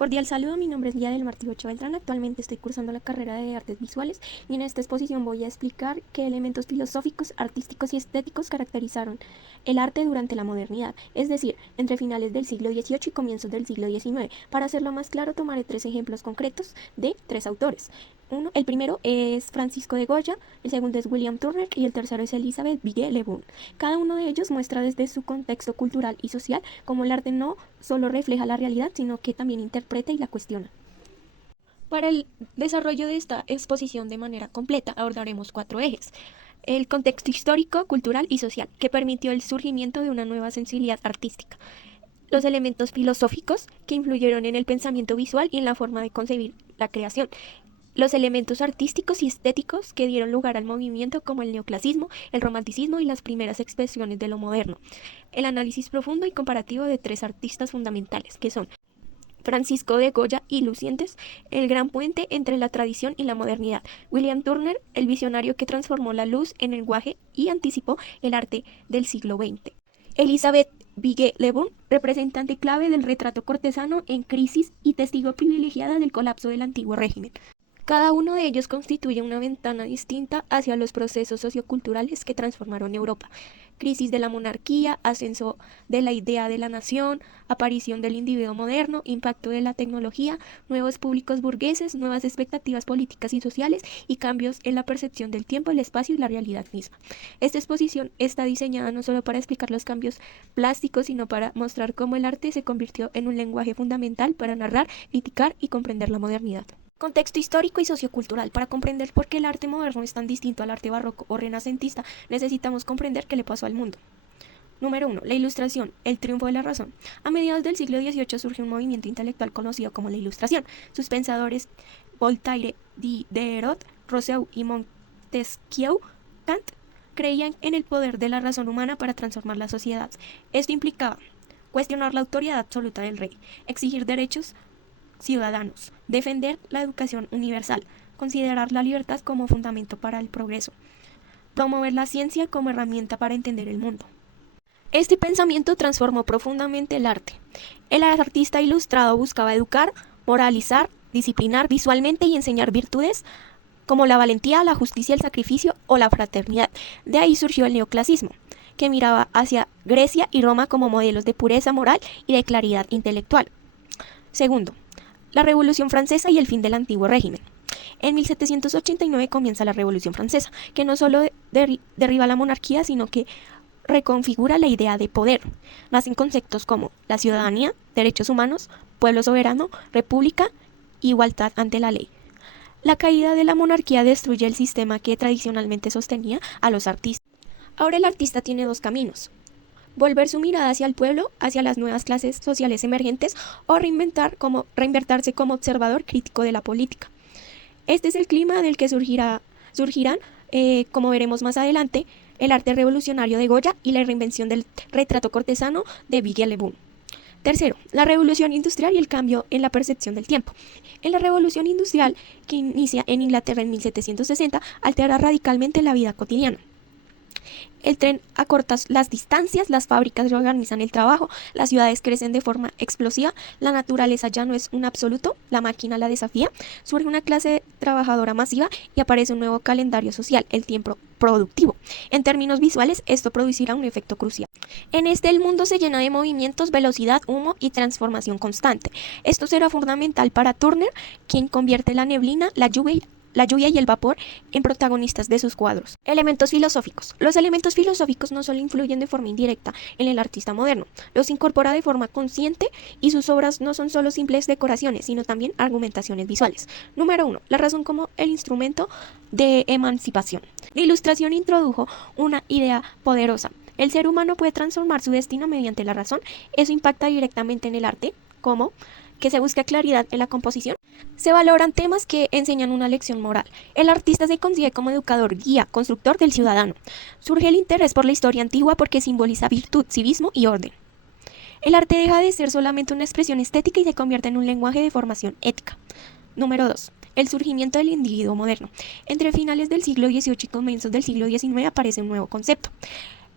Cordial saludo, mi nombre es Guía del Martí Ochoa Beltrán. Actualmente estoy cursando la carrera de Artes Visuales y en esta exposición voy a explicar qué elementos filosóficos, artísticos y estéticos caracterizaron el arte durante la modernidad, es decir, entre finales del siglo XVIII y comienzos del siglo XIX. Para hacerlo más claro, tomaré tres ejemplos concretos de tres autores. El primero es Francisco de Goya, el segundo es William Turner y el tercero es Elisabeth Vigée-Le Brun. Cada uno de ellos muestra desde su contexto cultural y social cómo el arte no solo refleja la realidad, sino que también interpreta y la cuestiona. Para el desarrollo de esta exposición de manera completa abordaremos cuatro ejes. El contexto histórico, cultural y social, que permitió el surgimiento de una nueva sensibilidad artística. Los elementos filosóficos, que influyeron en el pensamiento visual y en la forma de concebir la creación. Los elementos artísticos y estéticos que dieron lugar al movimiento como el neoclasismo, el romanticismo y las primeras expresiones de lo moderno. El análisis profundo y comparativo de tres artistas fundamentales, que son Francisco de Goya y Lucientes, el gran puente entre la tradición y la modernidad. William Turner, el visionario que transformó la luz en lenguaje y anticipó el arte del siglo XX. Elisabeth Vigée-Le Brun, representante clave del retrato cortesano en crisis y testigo privilegiada del colapso del antiguo régimen. Cada uno de ellos constituye una ventana distinta hacia los procesos socioculturales que transformaron Europa. Crisis de la monarquía, ascenso de la idea de la nación, aparición del individuo moderno, impacto de la tecnología, nuevos públicos burgueses, nuevas expectativas políticas y sociales y cambios en la percepción del tiempo, el espacio y la realidad misma. Esta exposición está diseñada no solo para explicar los cambios plásticos, sino para mostrar cómo el arte se convirtió en un lenguaje fundamental para narrar, criticar y comprender la modernidad. Contexto histórico y sociocultural. Para comprender por qué el arte moderno es tan distinto al arte barroco o renacentista, necesitamos comprender qué le pasó al mundo. Número 1. La Ilustración, el triunfo de la razón. A mediados del siglo XVIII surge un movimiento intelectual conocido como la Ilustración. Sus pensadores Voltaire, Diderot, Rousseau y Montesquieu, Kant, creían en el poder de la razón humana para transformar la sociedad. Esto implicaba cuestionar la autoridad absoluta del rey, exigir derechos ciudadanos, defender la educación universal, considerar la libertad como fundamento para el progreso, promover la ciencia como herramienta para entender el mundo. Este pensamiento transformó profundamente el arte. El artista ilustrado buscaba educar, moralizar, disciplinar visualmente y enseñar virtudes como la valentía, la justicia, el sacrificio o la fraternidad. De ahí surgió el neoclasismo, que miraba hacia Grecia y Roma como modelos de pureza moral y de claridad intelectual. Segundo, la Revolución Francesa y el fin del antiguo régimen. En 1789 comienza la Revolución Francesa, que no solo derriba la monarquía, sino que reconfigura la idea de poder. Nacen conceptos como la ciudadanía, derechos humanos, pueblo soberano, república, igualdad ante la ley. La caída de la monarquía destruye el sistema que tradicionalmente sostenía a los artistas. Ahora el artista tiene dos caminos: volver su mirada hacia el pueblo, hacia las nuevas clases sociales emergentes o reinventarse como observador crítico de la política. Este es el clima del que surgirán, como veremos más adelante, el arte revolucionario de Goya y la reinvención del retrato cortesano de Vigée-Le Brun. Tercero, la revolución industrial y el cambio en la percepción del tiempo. En la revolución industrial, que inicia en Inglaterra en 1760, altera radicalmente la vida cotidiana. El tren acorta las distancias, las fábricas reorganizan el trabajo, las ciudades crecen de forma explosiva, la naturaleza ya no es un absoluto, la máquina la desafía, surge una clase trabajadora masiva y aparece un nuevo calendario social, el tiempo productivo. En términos visuales, esto producirá un efecto crucial. En este el mundo se llena de movimientos, velocidad, humo y transformación constante. Esto será fundamental para Turner, quien convierte la neblina, la lluvia y el vapor en protagonistas de sus cuadros. Elementos filosóficos. Los elementos filosóficos no solo influyen de forma indirecta en el artista moderno, los incorpora de forma consciente y sus obras no son solo simples decoraciones, sino también argumentaciones visuales. Número 1. La razón como el instrumento de emancipación. La Ilustración introdujo una idea poderosa. El ser humano puede transformar su destino mediante la razón. Eso impacta directamente en el arte, como que se busca claridad en la composición. Se valoran temas que enseñan una lección moral. El artista se concibe como educador, guía, constructor del ciudadano. Surge el interés por la historia antigua porque simboliza virtud, civismo y orden. El arte deja de ser solamente una expresión estética y se convierte en un lenguaje de formación ética. Número 2. El surgimiento del individuo moderno. Entre finales del siglo XVIII y comienzos del siglo XIX aparece un nuevo concepto: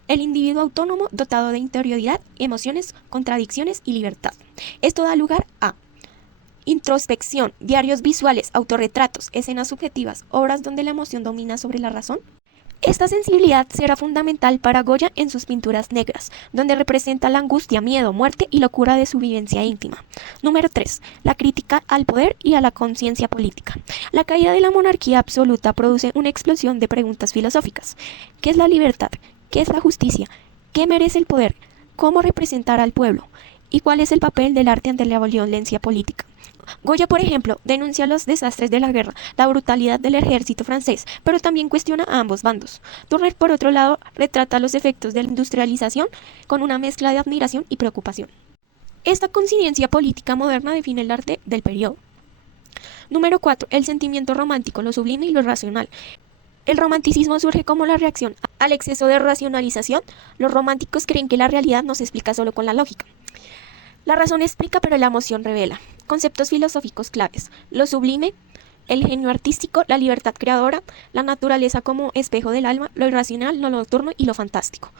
el individuo autónomo dotado de interioridad, emociones, contradicciones y libertad. Esto da lugar a Introspección, diarios visuales, autorretratos, escenas subjetivas, obras donde la emoción domina sobre la razón. Esta sensibilidad será fundamental para Goya en sus pinturas negras, donde representa la angustia, miedo, muerte y locura de su vivencia íntima. Número 3. La crítica al poder y a la conciencia política. La caída de la monarquía absoluta produce una explosión de preguntas filosóficas. ¿Qué es la libertad? ¿Qué es la justicia? ¿Qué merece el poder? ¿Cómo representar al pueblo? ¿Y cuál es el papel del arte ante la violencia política? Goya, por ejemplo, denuncia los desastres de la guerra, la brutalidad del ejército francés, pero también cuestiona a ambos bandos. Turner, por otro lado, retrata los efectos de la industrialización con una mezcla de admiración y preocupación. Esta coincidencia política moderna define el arte del periodo. Número 4. El sentimiento romántico, lo sublime y lo irracional. El romanticismo surge como la reacción al exceso de racionalización. Los románticos creen que la realidad no se explica solo con la lógica. La razón explica, pero la emoción revela. Conceptos filosóficos claves: lo sublime, el genio artístico, la libertad creadora, la naturaleza como espejo del alma, lo irracional, lo nocturno y lo fantástico.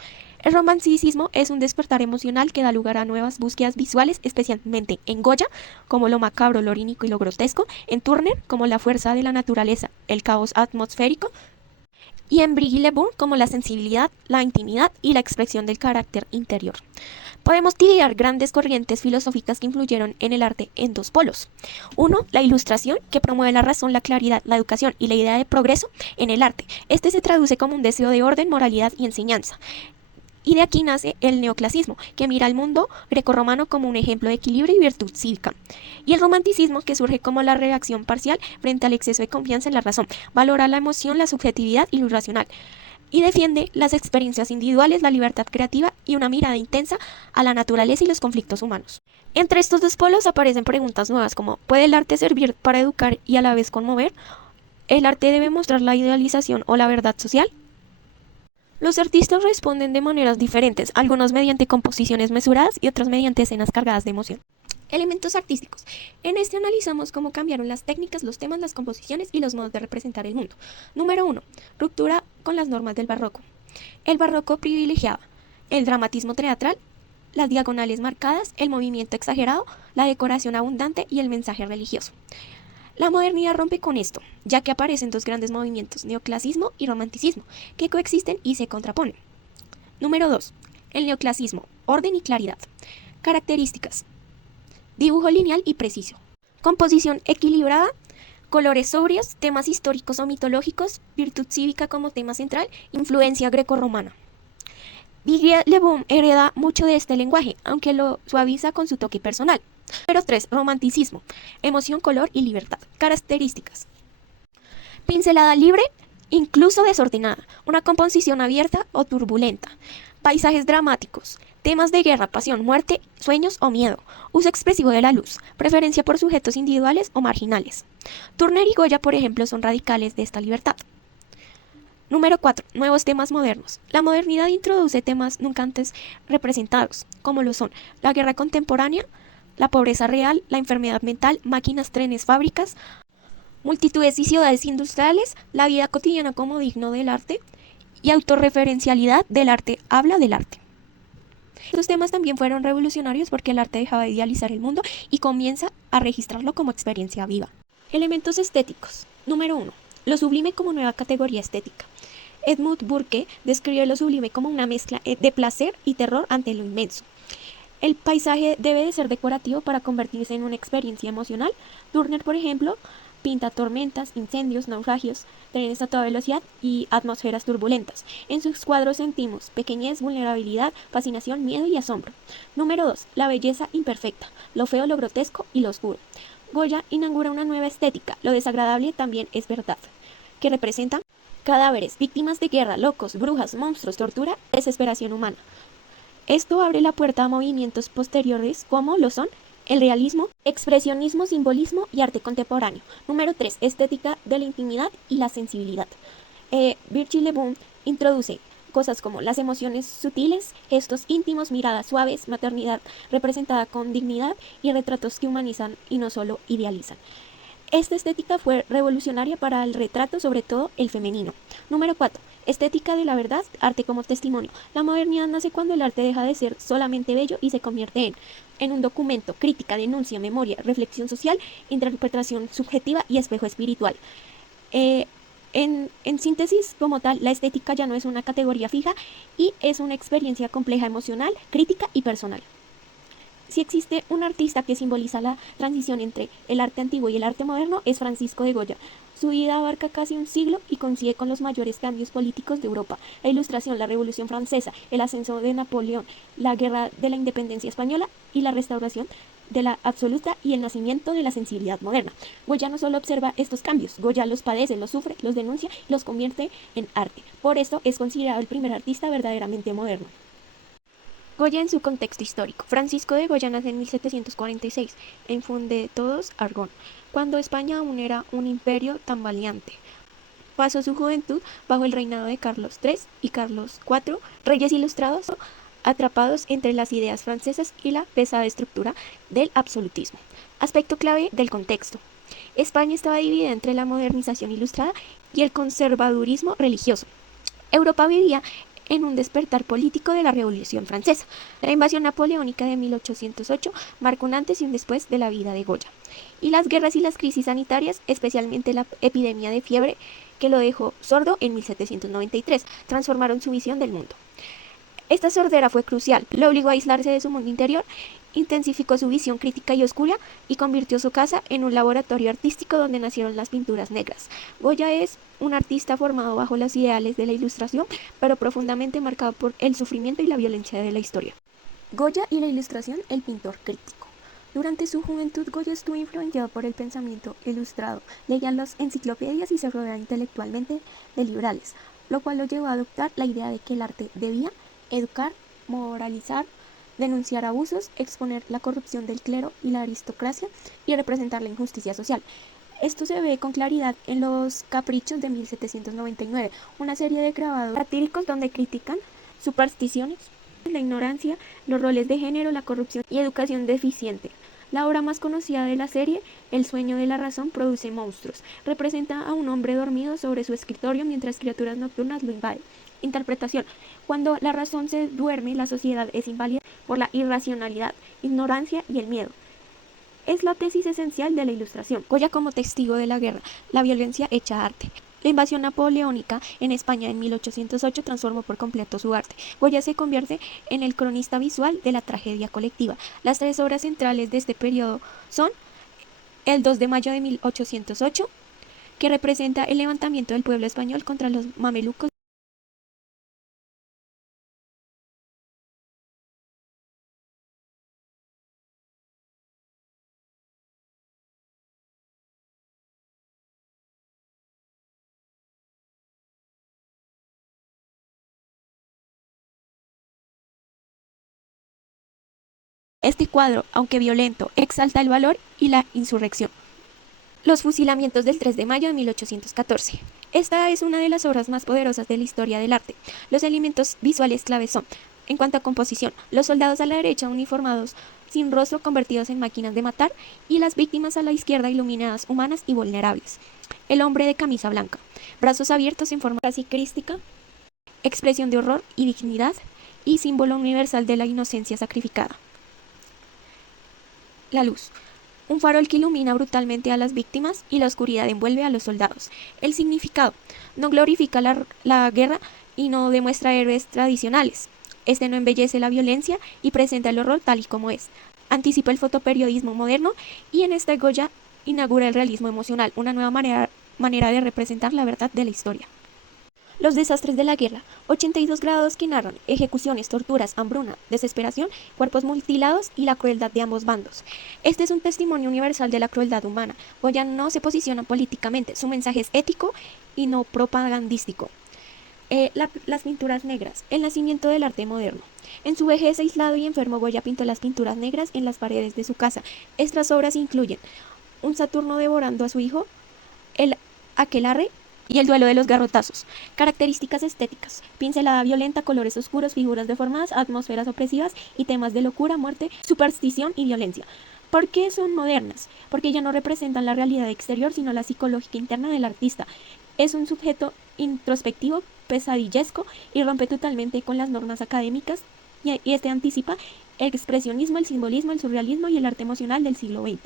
El romanticismo es un despertar emocional que da lugar a nuevas búsquedas visuales, especialmente en Goya, como lo macabro, lo onírico y lo grotesco, en Turner, como la fuerza de la naturaleza, el caos atmosférico, y en Brigi Le Bon, como la sensibilidad, la intimidad y la expresión del carácter interior. Podemos dividir grandes corrientes filosóficas que influyeron en el arte en dos polos. Uno, la ilustración, que promueve la razón, la claridad, la educación y la idea de progreso en el arte. Este se traduce como un deseo de orden, moralidad y enseñanza. Y de aquí nace el neoclasismo, que mira al mundo grecorromano como un ejemplo de equilibrio y virtud cívica. Y el romanticismo, que surge como la reacción parcial frente al exceso de confianza en la razón, valora la emoción, la subjetividad y lo irracional, y defiende las experiencias individuales, la libertad creativa y una mirada intensa a la naturaleza y los conflictos humanos. Entre estos dos polos aparecen preguntas nuevas como: ¿puede el arte servir para educar y a la vez conmover? ¿El arte debe mostrar la idealización o la verdad social? Los artistas responden de maneras diferentes, algunos mediante composiciones mesuradas y otros mediante escenas cargadas de emoción. Elementos artísticos. En este analizamos cómo cambiaron las técnicas, los temas, las composiciones y los modos de representar el mundo. Número 1. Ruptura con las normas del barroco. El barroco privilegiaba el dramatismo teatral, las diagonales marcadas, el movimiento exagerado, la decoración abundante y el mensaje religioso. La modernidad rompe con esto, ya que aparecen dos grandes movimientos, neoclasismo y romanticismo, que coexisten y se contraponen. Número 2. El neoclasismo, orden y claridad. Características: dibujo lineal y preciso, composición equilibrada, colores sobrios, temas históricos o mitológicos, virtud cívica como tema central, influencia grecorromana. Brigi Le Bon hereda mucho de este lenguaje, aunque lo suaviza con su toque personal. Número 3. Romanticismo, emoción, color y libertad. Características: pincelada libre, incluso desordenada, una composición abierta o turbulenta, paisajes dramáticos, temas de guerra, pasión, muerte, sueños o miedo, uso expresivo de la luz, preferencia por sujetos individuales o marginales. Turner y Goya, por ejemplo, son radicales de esta libertad. Número 4. Nuevos temas modernos. La modernidad introduce temas nunca antes representados, como lo son la guerra contemporánea, la pobreza real, la enfermedad mental, máquinas, trenes, fábricas, multitudes y ciudades industriales, la vida cotidiana como digno del arte y autorreferencialidad del arte habla del arte. Estos temas también fueron revolucionarios porque el arte dejaba de idealizar el mundo y comienza a registrarlo como experiencia viva. Elementos estéticos. Número 1. Lo sublime como nueva categoría estética. Edmund Burke describe lo sublime como una mezcla de placer y terror ante lo inmenso. El paisaje debe de ser decorativo para convertirse en una experiencia emocional. Turner, por ejemplo, pinta tormentas, incendios, naufragios, trenes a toda velocidad y atmósferas turbulentas. En sus cuadros sentimos pequeñez, vulnerabilidad, fascinación, miedo y asombro. Número 2. La belleza imperfecta, lo feo, lo grotesco y lo oscuro. Goya inaugura una nueva estética, lo desagradable también es verdad, que representa cadáveres, víctimas de guerra, locos, brujas, monstruos, tortura, desesperación humana. Esto abre la puerta a movimientos posteriores como lo son el realismo, expresionismo, simbolismo y arte contemporáneo. Número 3. Estética de la intimidad y la sensibilidad. Brigi Le Bon introduce cosas como las emociones sutiles, gestos íntimos, miradas suaves, maternidad representada con dignidad y retratos que humanizan y no solo idealizan. Esta estética fue revolucionaria para el retrato, sobre todo el femenino. Número 4. Estética de la verdad, arte como testimonio. La modernidad nace cuando el arte deja de ser solamente bello y se convierte en un documento, crítica, denuncia, memoria, reflexión social, interpretación subjetiva y espejo espiritual. Eh, en síntesis, como tal, la estética ya no es una categoría fija y es una experiencia compleja emocional, crítica y personal. Si existe un artista que simboliza la transición entre el arte antiguo y el arte moderno, es Francisco de Goya. Su vida abarca casi un siglo y coincide con los mayores cambios políticos de Europa: la Ilustración, la Revolución Francesa, el ascenso de Napoleón, la Guerra de la Independencia Española y la restauración de la absoluta y el nacimiento de la sensibilidad moderna. Goya no solo observa estos cambios, Goya los padece, los sufre, los denuncia y los convierte en arte. Por esto es considerado el primer artista verdaderamente moderno. Goya en su contexto histórico. Francisco de Goya nace en 1746 en Fuendetodos, Aragón, cuando España aún era un imperio tambaleante. Pasó su juventud bajo el reinado de Carlos III y Carlos IV, reyes ilustrados atrapados entre las ideas francesas y la pesada estructura del absolutismo. Aspecto clave del contexto. España estaba dividida entre la modernización ilustrada y el conservadurismo religioso. Europa vivía en un despertar político de la Revolución Francesa. La invasión napoleónica de 1808 marcó un antes y un después de la vida de Goya. Y las guerras y las crisis sanitarias, especialmente la epidemia de fiebre que lo dejó sordo en 1793, transformaron su visión del mundo. Esta sordera fue crucial, lo obligó a aislarse de su mundo interior, intensificó su visión crítica y oscura y convirtió su casa en un laboratorio artístico donde nacieron las pinturas negras. Goya es un artista formado bajo los ideales de la Ilustración, pero profundamente marcado por el sufrimiento y la violencia de la historia. Goya y la Ilustración, el pintor crítico. Durante su juventud, Goya estuvo influenciado por el pensamiento ilustrado, leía las enciclopedias y se rodeaba intelectualmente de liberales, lo cual lo llevó a adoptar la idea de que el arte debía educar, moralizar, denunciar abusos, exponer la corrupción del clero y la aristocracia y representar la injusticia social. Esto se ve con claridad en Los Caprichos de 1799, una serie de grabados satíricos donde critican supersticiones, la ignorancia, los roles de género, la corrupción y educación deficiente. La obra más conocida de la serie, El sueño de la razón produce monstruos, representa a un hombre dormido sobre su escritorio mientras criaturas nocturnas lo invaden. Interpretación. Cuando la razón se duerme, la sociedad es inválida por la irracionalidad, ignorancia y el miedo. Es la tesis esencial de la Ilustración. Goya como testigo de la guerra, la violencia hecha arte. La invasión napoleónica en España en 1808 transformó por completo su arte. Goya se convierte en el cronista visual de la tragedia colectiva. Las tres obras centrales de este periodo son El 2 de mayo de 1808, que representa el levantamiento del pueblo español contra los mamelucos. Este cuadro, aunque violento, exalta el valor y la insurrección. Los fusilamientos del 3 de mayo de 1814. Esta es una de las obras más poderosas de la historia del arte. Los elementos visuales claves son, en cuanto a composición, los soldados a la derecha uniformados sin rostro convertidos en máquinas de matar y las víctimas a la izquierda iluminadas, humanas y vulnerables. El hombre de camisa blanca, brazos abiertos en forma casi crística, expresión de horror y dignidad y símbolo universal de la inocencia sacrificada. La luz. Un farol que ilumina brutalmente a las víctimas y la oscuridad envuelve a los soldados. El significado. No glorifica la guerra y no demuestra héroes tradicionales. Este no embellece la violencia y presenta el horror tal y como es. Anticipa el fotoperiodismo moderno y en esta Goya inaugura el realismo emocional, una nueva manera de representar la verdad de la historia. Los desastres de la guerra, 82 grados que narran ejecuciones, torturas, hambruna, desesperación, cuerpos mutilados y la crueldad de ambos bandos. Este es un testimonio universal de la crueldad humana. Goya no se posiciona políticamente, su mensaje es ético y no propagandístico. Las pinturas negras, el nacimiento del arte moderno. En su vejez aislado y enfermo, Goya pintó las pinturas negras en las paredes de su casa. Estas obras incluyen Un Saturno devorando a su hijo, El aquelarre y El duelo de los garrotazos. Características estéticas: pincelada violenta, colores oscuros, figuras deformadas, atmósferas opresivas y temas de locura, muerte, superstición y violencia. ¿Por qué son modernas? Porque ya no representan la realidad exterior, sino la psicológica interna del artista. Es un sujeto introspectivo, pesadillesco y rompe totalmente con las normas académicas y este anticipa el expresionismo, el simbolismo, el surrealismo y el arte emocional del siglo XX.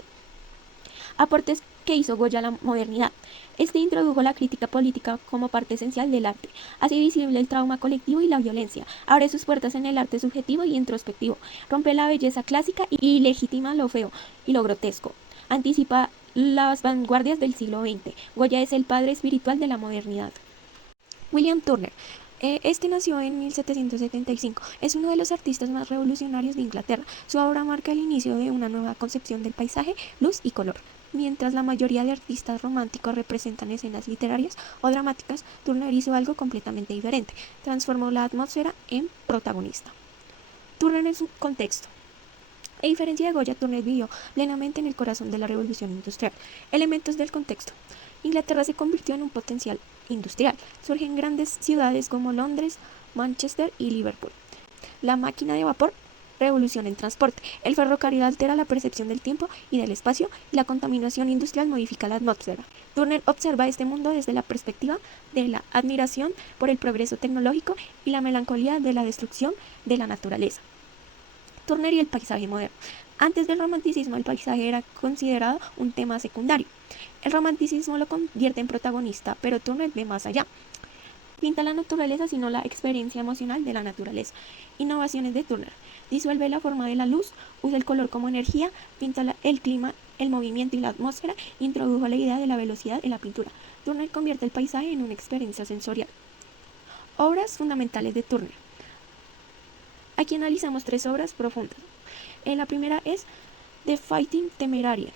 Aportes que hizo Goya a la modernidad. Este introdujo la crítica política como parte esencial del arte, hace visible el trauma colectivo y la violencia, abre sus puertas en el arte subjetivo y introspectivo, rompe la belleza clásica y legitima lo feo y lo grotesco, anticipa las vanguardias del siglo XX. Goya es el padre espiritual de la modernidad. William Turner. Este nació en 1775. Es uno de los artistas más revolucionarios de Inglaterra. Su obra marca el inicio de una nueva concepción del paisaje, luz y color. Mientras la mayoría de artistas románticos representan escenas literarias o dramáticas, Turner hizo algo completamente diferente. Transformó la atmósfera en protagonista. Turner en su contexto. A diferencia de Goya, Turner vivió plenamente en el corazón de la revolución industrial. Elementos del contexto. Inglaterra se convirtió en un potencial industrial. Surgen grandes ciudades como Londres, Manchester y Liverpool. La máquina de vapor, revolución en transporte. El ferrocarril altera la percepción del tiempo y del espacio y la contaminación industrial modifica la atmósfera. Turner observa este mundo desde la perspectiva de la admiración por el progreso tecnológico y la melancolía de la destrucción de la naturaleza. Turner y el paisaje moderno. Antes del romanticismo, el paisaje era considerado un tema secundario. El romanticismo lo convierte en protagonista, pero Turner ve más allá. Pinta la naturaleza, sino la experiencia emocional de la naturaleza. Innovaciones de Turner. Disuelve la forma de la luz, usa el color como energía, pinta el clima, el movimiento y la atmósfera, introdujo la idea de la velocidad en la pintura. Turner convierte el paisaje en una experiencia sensorial. Obras fundamentales de Turner. Aquí analizamos 3 obras profundas. La primera es The Fighting Temeraria,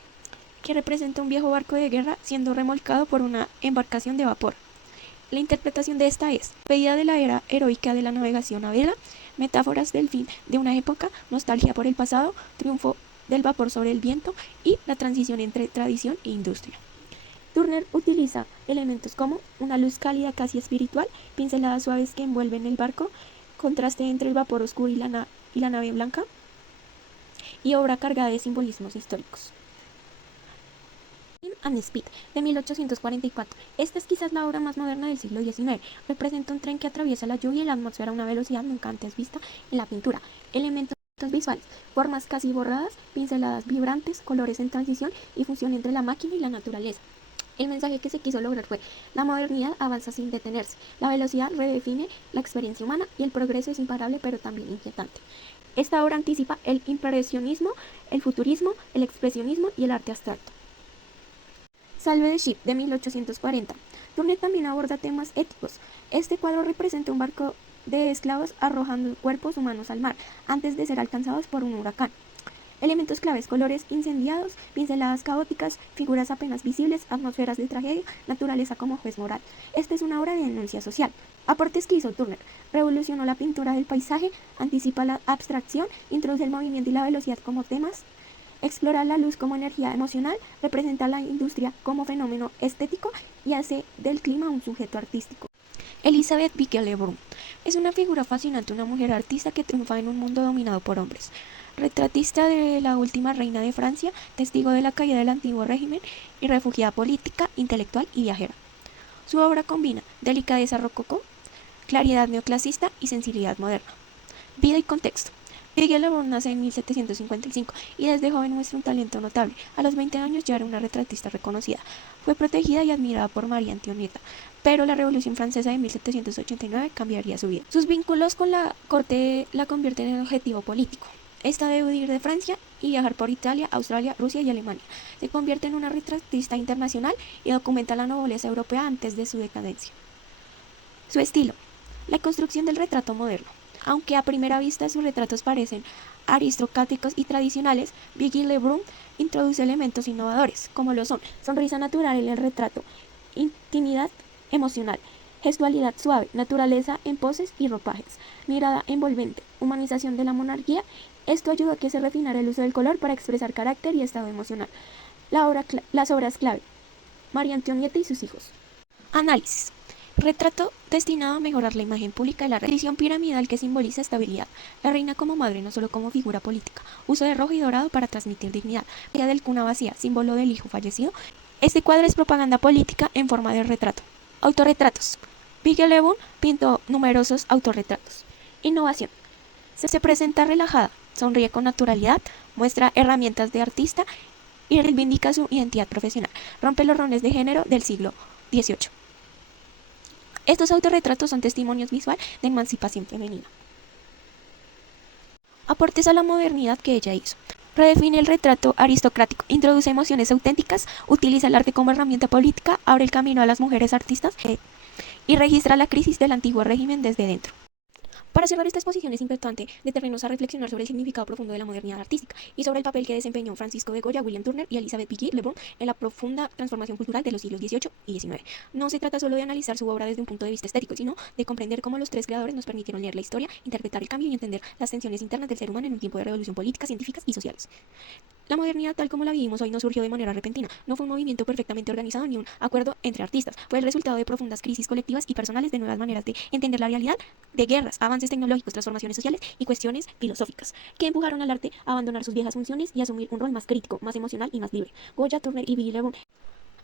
que representa un viejo barco de guerra siendo remolcado por una embarcación de vapor. La interpretación de esta es pedida de la era heroica de la navegación a vela, metáforas del fin de una época, nostalgia por el pasado, triunfo del vapor sobre el viento y la transición entre tradición e industria. Turner utiliza elementos como una luz cálida casi espiritual, pinceladas suaves que envuelven el barco, contraste entre el vapor oscuro y la nave blanca, y obra cargada de simbolismos históricos. Steam and Speed, de 1844. Esta es quizás la obra más moderna del siglo XIX. Representa un tren que atraviesa la lluvia y la atmósfera a una velocidad nunca antes vista en la pintura. Elementos visuales, formas casi borradas, pinceladas vibrantes, colores en transición y fusión entre la máquina y la naturaleza. El mensaje que se quiso lograr fue: la modernidad avanza sin detenerse, la velocidad redefine la experiencia humana y el progreso es imparable pero también inquietante. Esta obra anticipa el impresionismo, el futurismo, el expresionismo y el arte abstracto. Salve the Ship, de 1840. Turner también aborda temas éticos. Este cuadro representa un barco de esclavos arrojando cuerpos humanos al mar, antes de ser alcanzados por un huracán. Elementos claves: colores incendiados, pinceladas caóticas, figuras apenas visibles, atmósferas de tragedia, naturaleza como juez moral. Esta es una obra de denuncia social. Aportes que hizo Turner: revolucionó la pintura del paisaje, anticipa la abstracción, introduce el movimiento y la velocidad como temas, explora la luz como energía emocional, representa la industria como fenómeno estético y hace del clima un sujeto artístico. Elizabeth Vickie-LeBrun es una figura fascinante, una mujer artista que triunfa en un mundo dominado por hombres. Retratista de la última reina de Francia, testigo de la caída del antiguo régimen y refugiada política, intelectual y viajera. Su obra combina delicadeza rococó, claridad neoclasista y sensibilidad moderna. Vida y contexto. Vickie-LeBrun nace en 1755 y desde joven muestra un talento notable. A los 20 años ya era una retratista reconocida. Fue protegida y admirada por María Antonieta, pero la Revolución Francesa de 1789 cambiaría su vida. Sus vínculos con la corte la convierten en objetivo político. Esta debe huir de Francia y viajar por Italia, Australia, Rusia y Alemania. Se convierte en una retratista internacional y documenta la nobleza europea antes de su decadencia. Su estilo: la construcción del retrato moderno. Aunque a primera vista sus retratos parecen aristocráticos y tradicionales, Vickie-LeBrun introduce elementos innovadores, como lo son sonrisa natural en el retrato, intimidad emocional, gestualidad suave, naturaleza en poses y ropajes, mirada envolvente, humanización de la monarquía. Esto ayudó a que se refinara el uso del color para expresar carácter y estado emocional. Las obras clave: María Antonieta y sus hijos. Análisis: retrato destinado a mejorar la imagen pública de la religión piramidal que simboliza estabilidad. La reina como madre, no solo como figura política. Uso de rojo y dorado para transmitir dignidad. Idea del cuna vacía, símbolo del hijo fallecido. Este cuadro es propaganda política en forma de retrato. Autorretratos. Vickie LeBrun pintó numerosos autorretratos. Innovación. Se presenta relajada, sonríe con naturalidad, muestra herramientas de artista y reivindica su identidad profesional. Rompe los roles de género del siglo XVIII. Estos autorretratos son testimonios visuales de emancipación femenina. Aportes a la modernidad que ella hizo. Redefine el retrato aristocrático, introduce emociones auténticas, utiliza el arte como herramienta política, abre el camino a las mujeres artistas y registra la crisis del antiguo régimen desde dentro. Para cerrar esta exposición es importante detenernos a reflexionar sobre el significado profundo de la modernidad artística y sobre el papel que desempeñó Francisco de Goya, William Turner y Elizabeth Vickie LeBrun en la profunda transformación cultural de los siglos XVIII y XIX. No se trata solo de analizar su obra desde un punto de vista estético, sino de comprender cómo los tres creadores nos permitieron leer la historia, interpretar el cambio y entender las tensiones internas del ser humano en un tiempo de revolución política, científicas y sociales. La modernidad tal como la vivimos hoy no surgió de manera repentina, no fue un movimiento perfectamente organizado ni un acuerdo entre artistas, fue el resultado de profundas crisis colectivas y personales, de nuevas maneras de entender la realidad, de guerras, avances tecnológicos, transformaciones sociales y cuestiones filosóficas, que empujaron al arte a abandonar sus viejas funciones y asumir un rol más crítico, más emocional y más libre. Goya, Turner y Vickie LeBrun.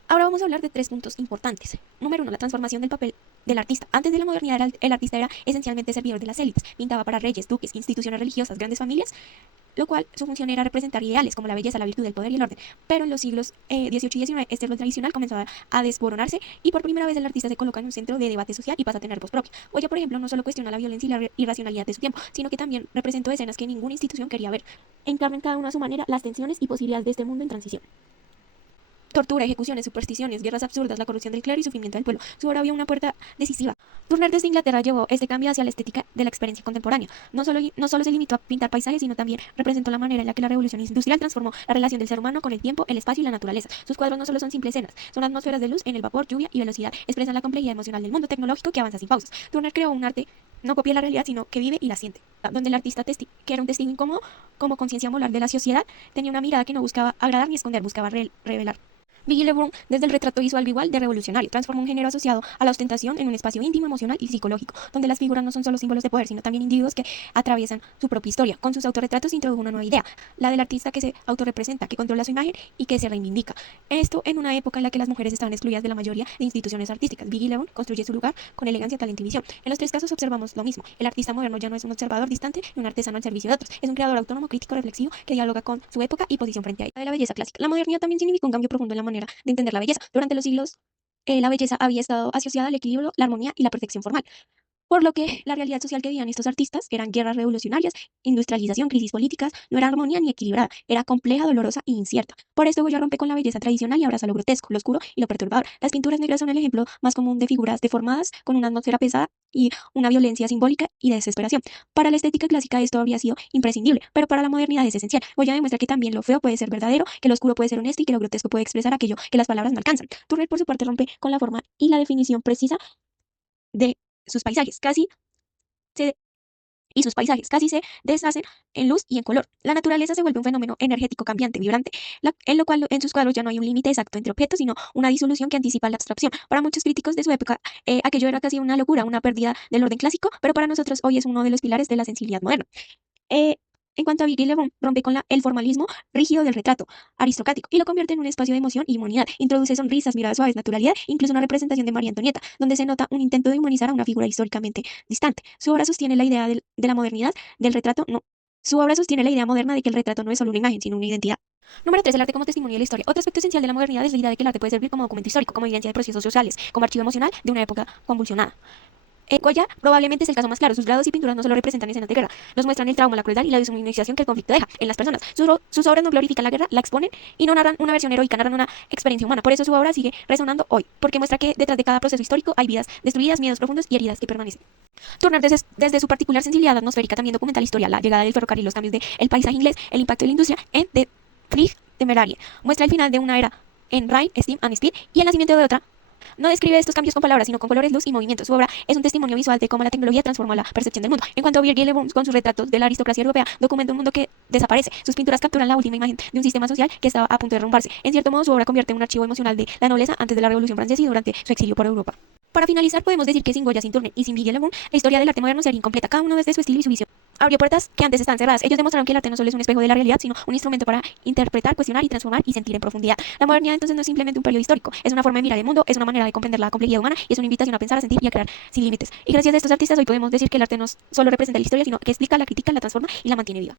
Ahora vamos a hablar de 3 puntos importantes. Número 1, la transformación del papel del artista. Antes de la modernidad, el artista era esencialmente servidor de las élites, pintaba para reyes, duques, instituciones religiosas, grandes familias, lo cual su función era representar ideales como la belleza, la virtud, el poder y el orden. Pero en los siglos XVIII y XIX, este rol tradicional comenzó a desboronarse y por primera vez el artista se coloca en un centro de debate social y pasa a tener voz propia. Goya, por ejemplo, no solo cuestiona la violencia y la irracionalidad de su tiempo, sino que también representó escenas que ninguna institución quería ver. Encarna en cada uno a su manera las tensiones y posibilidades de este mundo en transición. Tortura, ejecuciones, supersticiones, guerras absurdas, la corrupción del clero y sufrimiento del pueblo. Su obra abrió una puerta decisiva. Turner desde Inglaterra llevó este cambio hacia la estética de la experiencia contemporánea. No solo se limitó a pintar paisajes, sino también representó la manera en la que la revolución industrial transformó la relación del ser humano con el tiempo, el espacio y la naturaleza. Sus cuadros no solo son simples escenas, son atmósferas de luz en el vapor, lluvia y velocidad. Expresan la complejidad emocional del mundo tecnológico que avanza sin pausas. Turner creó un arte no copia la realidad, sino que vive y la siente, donde el artista, que era un testigo incómodo, como conciencia moral de la sociedad, tenía una mirada que no buscaba agradar ni esconder, buscaba revelar. Vickie LeBrun, desde el retrato hizo algo igual de revolucionario, transformó un género asociado a la ostentación en un espacio íntimo, emocional y psicológico, donde las figuras no son solo símbolos de poder, sino también individuos que atraviesan su propia historia. Con sus autorretratos introdujo una nueva idea, la del artista que se autorrepresenta, que controla su imagen y que se reivindica. Esto en una época en la que las mujeres estaban excluidas de la mayoría de instituciones artísticas. Vickie LeBrun construye su lugar con elegancia, talento y visión. En los 3 casos observamos lo mismo. El artista moderno ya no es un observador distante ni un artesano al servicio de otros, es un creador autónomo, crítico, reflexivo, que dialoga con su época y posición frente a ella. De la belleza clásica. La modernidad también significa un cambio profundo en la manera de entender la belleza. Durante los siglos, la belleza había estado asociada al equilibrio, la armonía y la perfección formal. Por lo que la realidad social que vivían estos artistas eran guerras revolucionarias, industrialización, crisis políticas, no era armonía ni equilibrada, era compleja, dolorosa e incierta. Por esto Goya rompe con la belleza tradicional y abraza lo grotesco, lo oscuro y lo perturbador. Las pinturas negras son el ejemplo más común de figuras deformadas, con una atmósfera pesada y una violencia simbólica y de desesperación. Para la estética clásica esto habría sido imprescindible, pero para la modernidad es esencial. Goya demuestra que también lo feo puede ser verdadero, que lo oscuro puede ser honesto y que lo grotesco puede expresar aquello que las palabras no alcanzan. Turner, por su parte, rompe con la forma y la definición precisa de sus paisajes, sus paisajes casi se deshacen en luz y en color. La naturaleza se vuelve un fenómeno energético cambiante, vibrante, en lo cual en sus cuadros ya no hay un límite exacto entre objetos, sino una disolución que anticipa la abstracción. Para muchos críticos de su época, aquello era casi una locura, una pérdida del orden clásico, pero para nosotros hoy es uno de los pilares de la sensibilidad moderna. En cuanto a Vickie LeBrun, rompe con el formalismo rígido del retrato aristocrático y lo convierte en un espacio de emoción y humanidad. Introduce sonrisas, miradas suaves, naturalidad, incluso una representación de María Antonieta, donde se nota un intento de humanizar a una figura históricamente distante. Su obra sostiene la idea de la modernidad del retrato, no. Su obra sostiene la idea moderna de que el retrato no es solo una imagen, sino una identidad. Número 3. El arte como testimonio de la historia. Otro aspecto esencial de la modernidad es la idea de que el arte puede servir como documento histórico, como evidencia de procesos sociales, como archivo emocional de una época convulsionada. Goya probablemente es el caso más claro. Sus grabados y pinturas no solo representan escenas de guerra, nos muestran el trauma, la crueldad y la deshumanización que el conflicto deja en las personas. Sus obras no glorifican la guerra, la exponen y no narran una versión heroica, narran una experiencia humana. Por eso su obra sigue resonando hoy, porque muestra que detrás de cada proceso histórico hay vidas destruidas, miedos profundos y heridas que permanecen. Turner, desde su particular sensibilidad atmosférica, también documenta la historia, la llegada del ferrocarril, los cambios del paisaje inglés, el impacto de la industria en The Fleet Temeraria. Muestra el final de una era en Rain, Steam and Speed y el nacimiento de otra. No describe estos cambios con palabras, sino con colores, luz y movimiento. Su obra es un testimonio visual de cómo la tecnología transforma la percepción del mundo. En cuanto a Vickie LeBrun, con sus retratos de la aristocracia europea, documenta un mundo que desaparece. Sus pinturas capturan la última imagen de un sistema social que estaba a punto de derrumbarse. En cierto modo, su obra convierte en un archivo emocional de la nobleza antes de la Revolución Francesa y durante su exilio por Europa. Para finalizar, podemos decir que sin Goya, sin Turner y sin Vickie LeBrun, la historia del arte moderno sería incompleta, cada uno desde su estilo y su visión. abrió puertas que antes estaban cerradas. Ellos demostraron que el arte no solo es un espejo de la realidad, sino un instrumento para interpretar, cuestionar y transformar y sentir en profundidad. La modernidad entonces no es simplemente un periodo histórico, es una forma de mirar el mundo, es una manera de comprender la complejidad humana y es una invitación a pensar, a sentir y a crear sin límites. Y gracias a estos artistas hoy podemos decir que el arte no solo representa la historia, sino que explica, la critica, la transforma y la mantiene viva.